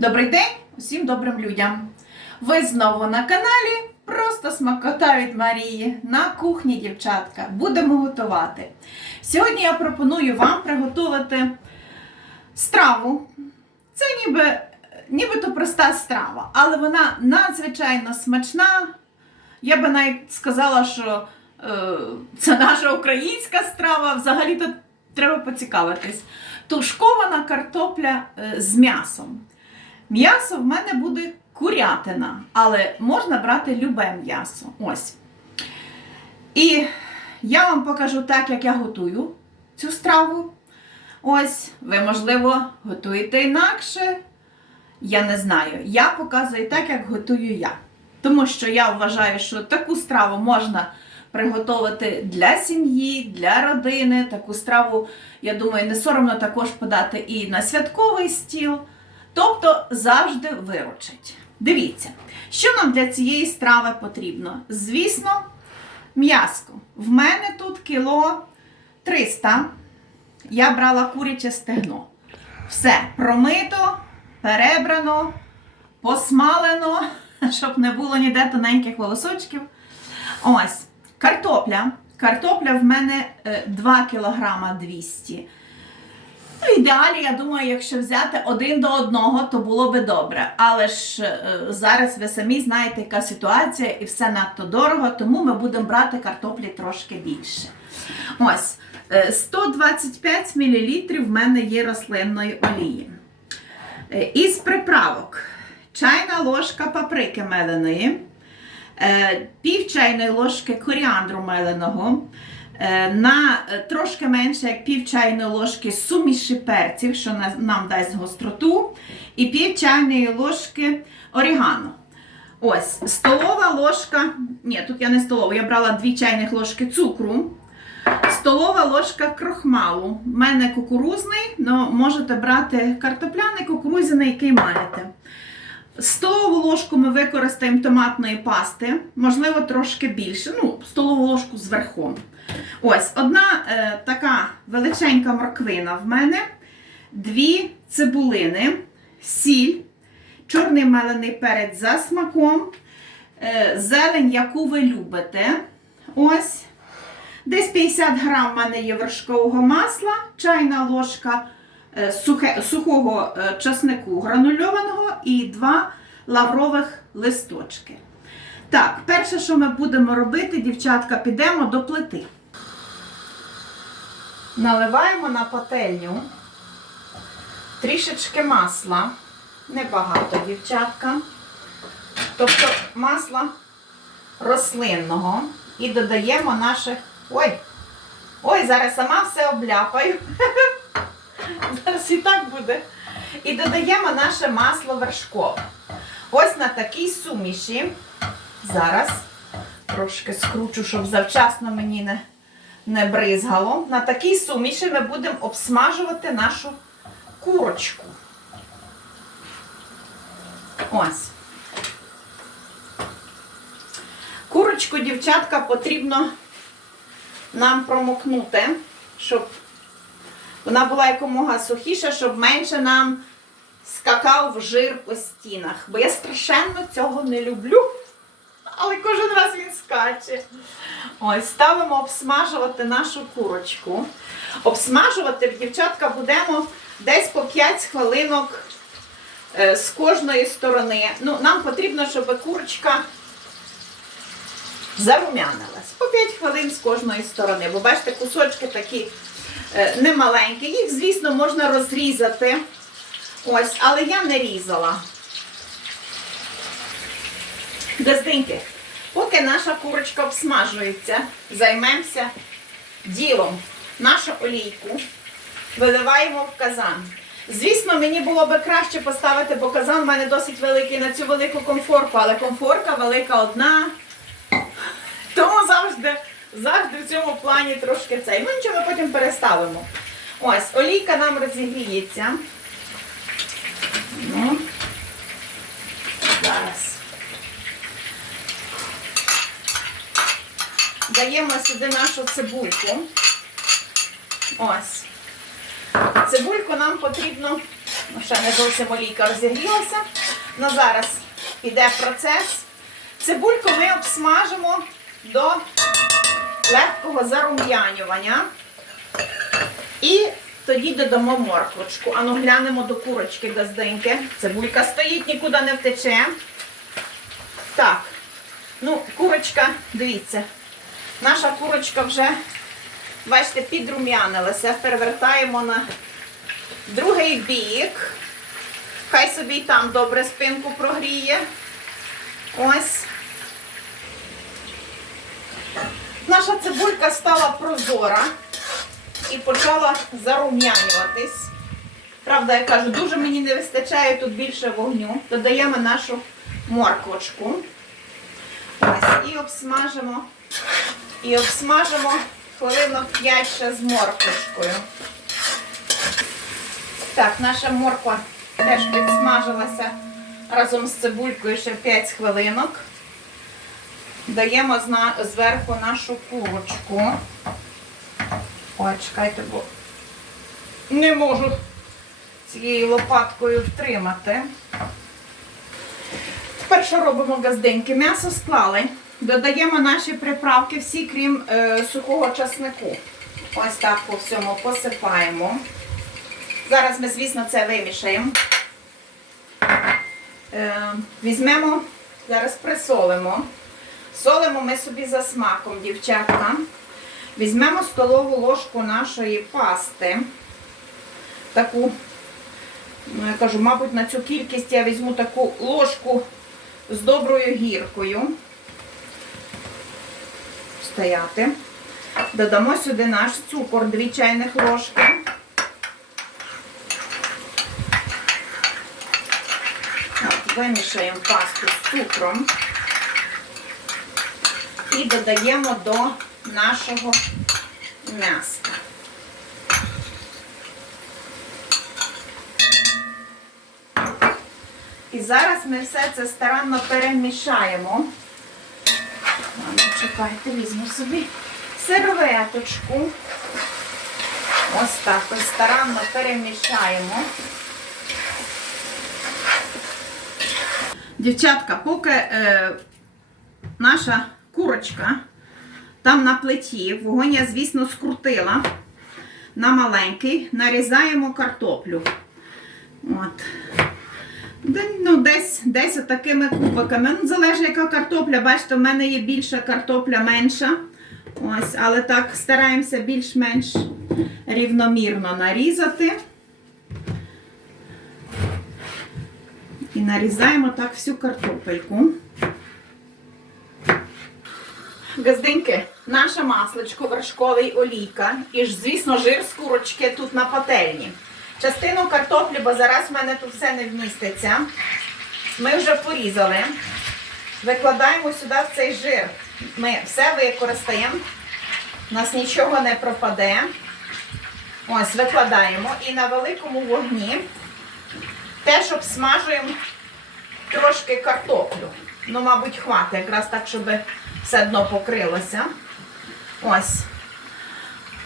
Добрий день усім добрим людям! Ви знову на каналі Просто смакота від Марії на кухні, дівчатка. Будемо готувати. Сьогодні я пропоную вам приготувати страву. Це ніби, нібито проста страва, але вона надзвичайно смачна. Я би навіть сказала, що е, це наша українська страва. Взагалі-то треба поцікавитись. Тушкована картопля е, з м'ясом. М'ясо в мене буде курятина, але можна брати любе м'ясо. Ось. І я вам покажу так, як я готую цю страву. Ось, ви, можливо, готуєте інакше. Я не знаю. Я показую так, як готую я. Тому що я вважаю, що таку страву можна приготувати для сім'ї, для родини. Таку страву, я думаю, не соромно також подати і на святковий стіл. Тобто завжди виручить. Дивіться, що нам для цієї страви потрібно? Звісно, м'яско. В мене тут кіло 300. Я брала куряче стегно. Все промито, перебрано, посмалено, щоб не було ніде тоненьких волосочків. Ось, картопля. Картопля в мене е, 2 кг 200 Ну, ідеалі, я думаю, якщо взяти один до одного, то було би добре. Але ж е, зараз ви самі знаєте, яка ситуація, і все надто дорого, тому ми будемо брати картоплі трошки більше. Ось, е, 125 мл в мене є рослинної олії. Е, Із приправок чайна ложка паприки меленої, е, пів чайної ложки коріандру меленого, е, на е, трошки менше як пів чайної ложки суміші перців, що нам дасть гостроту, і пів чайної ложки орігано. Ось, столова ложка, ні, тут я не столова, я брала 2 чайних ложки цукру, столова ложка крохмалу. У мене кукурузний, але можете брати картопляний, кукурузяний, який маєте. Столову ложку ми використаємо томатної пасти, можливо, трошки більше, ну, столову ложку з верхом. Ось, одна е, така величенька морквина в мене, дві цибулини, сіль, чорний мелений перець за смаком, е, зелень, яку ви любите. Ось. Десь 50 грам в мене є вершкового масла, чайна ложка сухе, сухого е, часнику гранульованого і два лаврових листочки. Так, перше, що ми будемо робити, дівчатка, підемо до плити. Наливаємо на пательню трішечки масла, небагато, дівчатка. Тобто масла рослинного. І додаємо наше. Ой! Ой, зараз сама все обляпаю. Зараз і так буде. І додаємо наше масло вершкове. Ось на такій суміші. Зараз трошки скручу, щоб завчасно мені не, не бризгало. На такій суміші ми будемо обсмажувати нашу курочку. Ось. Курочку, дівчатка, потрібно нам промокнути, щоб вона була якомога сухіша, щоб менше нам скакав в жир по стінах. Бо я страшенно цього не люблю. Але кожен раз він скаче. Ось, ставимо обсмажувати нашу курочку. Обсмажувати, дівчатка, будемо десь по 5 хвилинок е, з кожної сторони. Ну, нам потрібно, щоб курочка зарум'янилась. По 5 хвилин з кожної сторони. Бо бачите, кусочки такі немаленькі. Їх, звісно, можна розрізати. Ось, але я не різала. Газденьки, поки наша курочка обсмажується, займемося ділом. Нашу олійку виливаємо в казан. Звісно, мені було би краще поставити, бо казан в мене досить великий на цю велику комфорку, але комфорка велика одна. Завжди, в цьому плані трошки цей. Ну нічого, ми потім переставимо. Ось, олійка нам розігріється. Ну, зараз. Даємо сюди нашу цибульку. Ось. Цибульку нам потрібно Ну, ще не зовсім олійка розігрілася. Ну, зараз піде процес. Цибульку ми обсмажимо до легкого зарум'янювання. І тоді додамо морквочку. Ану глянемо до курочки газденьки. Цибулька стоїть, нікуди не втече. Так, ну, курочка, дивіться, наша курочка вже, бачите, підрум'янилася. Перевертаємо на другий бік. Хай собі там добре спинку прогріє. Ось. Наша цибулька стала прозора і почала зарум'янюватись. Правда, я кажу, дуже мені не вистачає тут більше вогню. Додаємо нашу морквочку. Ось, і обсмажимо. І обсмажимо хвилинок 5 ще з морквочкою. Так, наша морква теж підсмажилася разом з цибулькою ще 5 хвилинок. Даємо зверху нашу курочку. Ой, чекайте, бо не можу цією лопаткою втримати. Тепер що робимо газденьки? М'ясо склали. Додаємо наші приправки, всі крім е, сухого часнику. Ось так по всьому посипаємо. Зараз ми, звісно, це вимішаємо. Е, візьмемо, зараз присолимо. Солимо ми собі за смаком, дівчатка. Візьмемо столову ложку нашої пасти. Таку, ну я кажу, мабуть, на цю кількість я візьму таку ложку з доброю гіркою. Стояти. Додамо сюди наш цукор, 2 чайних ложки. Вимішаємо пасту з цукром і додаємо до нашого м'яска. І зараз ми все це старанно перемішаємо. Чекайте, візьму собі серветочку. Ось так ось старанно перемішаємо. Дівчатка, поки е, наша курочка там на плиті, вогонь я, звісно, скрутила на маленький, нарізаємо картоплю. От. Ну, десь, десь такими кубиками. Ну, залежить, яка картопля. Бачите, в мене є більша картопля, менша. Ось, але так стараємося більш-менш рівномірно нарізати. І нарізаємо так всю картопельку. Газденьки, наше масличко, вершковий олійка. І ж, звісно, жир з курочки тут на пательні. Частину картоплі, бо зараз в мене тут все не вміститься. Ми вже порізали. Викладаємо сюди в цей жир. Ми все використаємо. У нас нічого не пропаде. Ось, викладаємо. І на великому вогні теж обсмажуємо трошки картоплю. Ну, мабуть, хватить, якраз так, щоб все дно покрилося. Ось.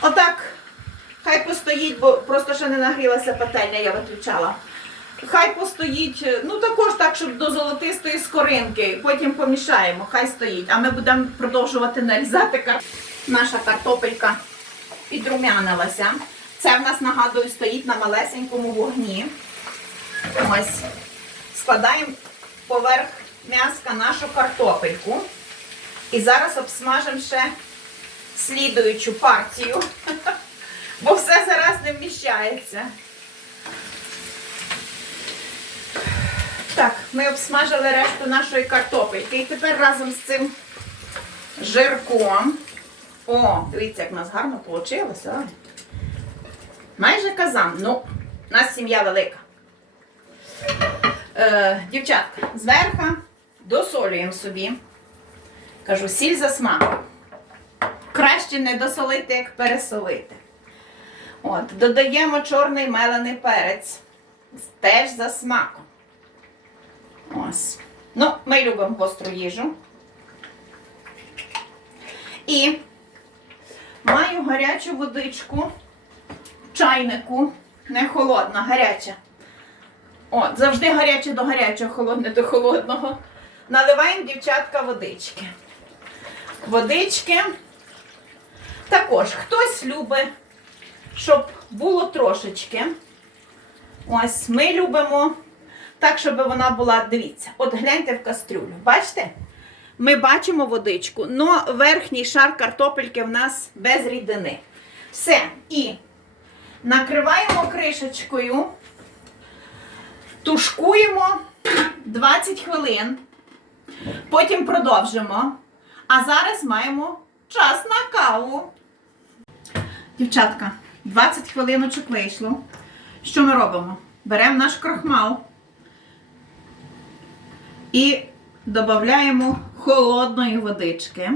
Отак. Хай постоїть, бо просто ще не нагрілася пательня, я виключала. Хай постоїть, ну також так, щоб до золотистої скоринки. Потім помішаємо, хай стоїть. А ми будемо продовжувати нарізати. Наша картопелька підрумянилася. Це в нас, нагадую, стоїть на малесенькому вогні. Ось. Складаємо поверх м'яска нашу картопельку. І зараз обсмажимо ще слідуючу партію, бо все зараз не вміщається. Так, ми обсмажили решту нашої картопельки. І тепер разом з цим жирком. О, дивіться, як в нас гарно вийшло. Майже казан. Ну, у нас сім'я велика. Е, дівчатка, зверху досолюємо собі. Кажу, сіль за смаком. Краще не досолити, як пересолити. От, додаємо чорний мелений перець. Теж за смаком. Ось. Ну, ми любимо гостру їжу. І маю гарячу водичку чайнику. Не холодна, гаряча. От, завжди гаряче до гарячого, холодне до холодного. Наливаємо, дівчатка, водички. Водички. Також хтось любить, щоб було трошечки. Ось ми любимо так, щоб вона була, дивіться, от гляньте в кастрюлю. Бачите? Ми бачимо водичку, але верхній шар картопельки в нас без рідини. Все. І накриваємо кришечкою, тушкуємо 20 хвилин, потім продовжимо. А зараз маємо час на каву. Дівчатка, 20 хвилиночок вийшло. Що ми робимо? Беремо наш крахмал і додаємо холодної водички,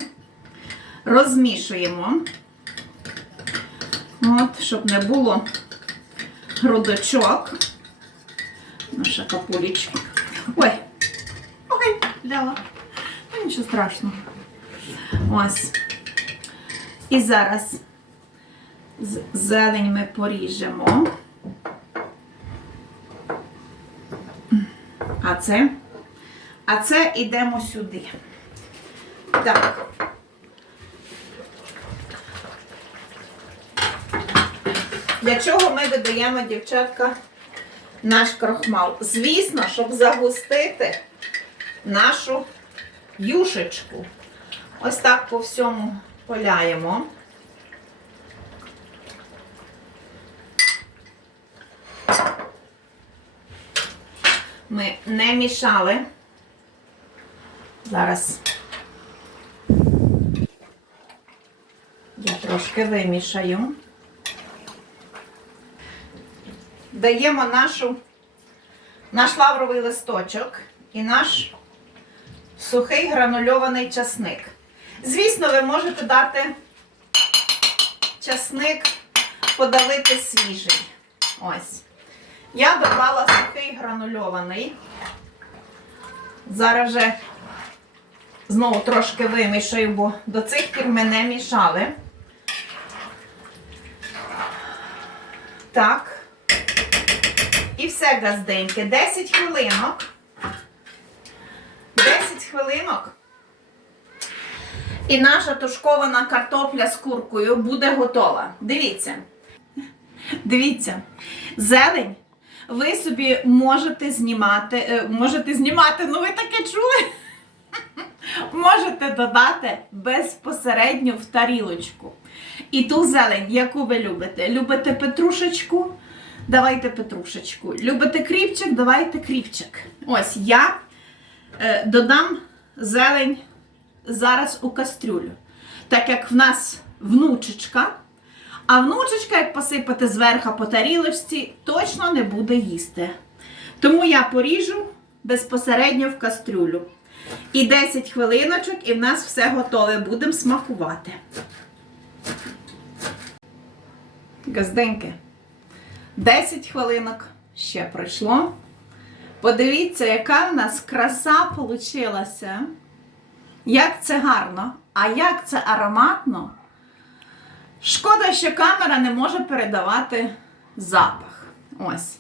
розмішуємо, от, щоб не було грудочок. Наша капулечка. Ой, ой, ляла. Ну, нічого страшного. Ось. І зараз зелень ми поріжемо. А це? А це йдемо сюди. Так. Для чого ми додаємо, дівчатка, наш крохмал? Звісно, щоб загустити нашу юшечку. Ось так по всьому поляємо. Ми не мішали. Зараз я трошки вимішаю. Даємо нашу, наш лавровий листочок і наш сухий гранульований часник. Звісно, ви можете дати часник подавити свіжий. Ось. Я додала сухий гранульований. Зараз вже знову трошки вимішаю, бо до цих пір ми не мішали. Так. І все газденьке. 10 хвилинок. 10 хвилинок. І наша тушкована картопля з куркою буде готова. Дивіться. Дивіться, зелень ви собі можете знімати, е, можете знімати, ну ви таке чули? Можете додати безпосередньо в тарілочку. І ту зелень, яку ви любите. Любите петрушечку? Давайте петрушечку. Любите кріпчик? Давайте кріпчик. Ось я е, додам зелень зараз у кастрюлю. Так як в нас внучечка, а внучечка, як посипати зверху по тарілочці, точно не буде їсти. Тому я поріжу безпосередньо в кастрюлю. І 10 хвилиночок, і в нас все готове. Будемо смакувати. Газденьки. 10 хвилинок ще пройшло. Подивіться, яка в нас краса получилася. Як це гарно, а як це ароматно. Шкода, що камера не може передавати запах. Ось.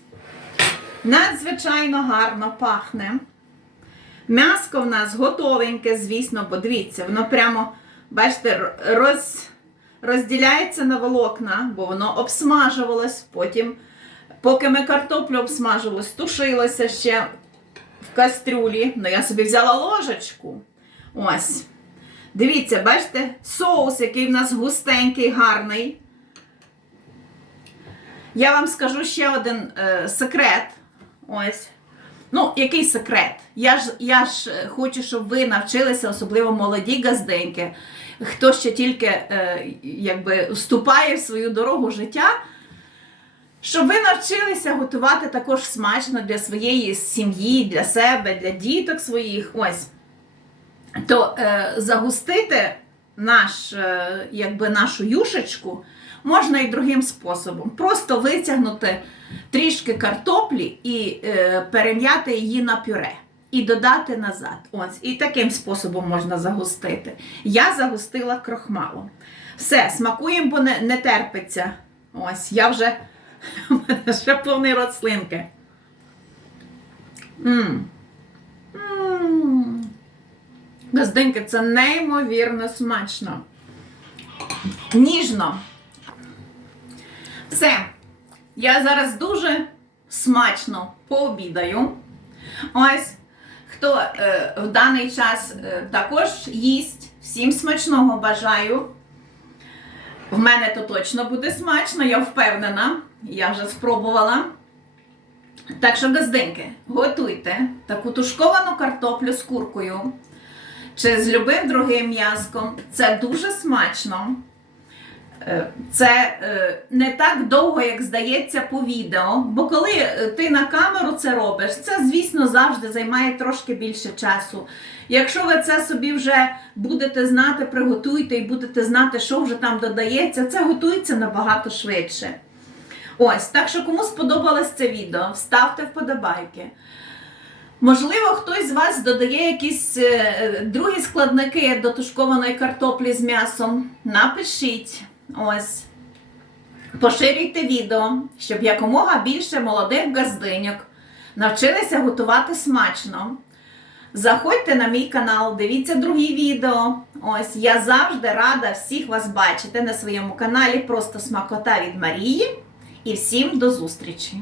Надзвичайно гарно пахне. М'яско в нас готовеньке, звісно, бо дивіться, воно прямо, бачите, роз, розділяється на волокна, бо воно обсмажувалось. Потім, поки ми картоплю обсмажувалось, тушилося ще в кастрюлі. Ну, я собі взяла ложечку. Ось. Дивіться, бачите, соус, який в нас густенький, гарний. Я вам скажу ще один е, секрет. Ось. Ну, який секрет? Я ж, я ж е, хочу, щоб ви навчилися, особливо молоді газденьки, хто ще тільки е, якби вступає в свою дорогу життя, щоб ви навчилися готувати також смачно для своєї сім'ї, для себе, для діток своїх. Ось то е, загустити наш, е, якби нашу юшечку можна і другим способом. Просто витягнути трішки картоплі і е, перем'яти її на пюре. І додати назад. Ось, і таким способом можна загустити. Я загустила крохмалом. Все, смакуємо, бо не, не терпиться. Ось, я вже, у мене ще повний рот слинки. Мм. Газдинки, це неймовірно смачно. Ніжно. Все. Я зараз дуже смачно пообідаю. Ось. Хто е, в даний час е, також їсть, всім смачного бажаю. В мене то точно буде смачно, я впевнена. Я вже спробувала. Так що, газдинки, готуйте таку тушковану картоплю з куркою чи з любим другим м'язком. Це дуже смачно. Е, Це е, не так довго, як здається по відео. Бо коли е, ти на камеру це робиш, це, звісно, завжди займає трошки більше часу. Якщо ви це собі вже будете знати, приготуйте і будете знати, що вже там додається, це готується набагато швидше. Ось, так що кому сподобалось це відео, ставте вподобайки. Можливо, хтось з вас додає якісь е, другі складники до тушкованої картоплі з м'ясом. Напишіть. Ось. Поширюйте відео, щоб якомога більше молодих газдиньок навчилися готувати смачно. Заходьте на мій канал, дивіться другі відео. Ось я завжди рада всіх вас бачити на своєму каналі. Просто смакота від Марії. І всім до зустрічі!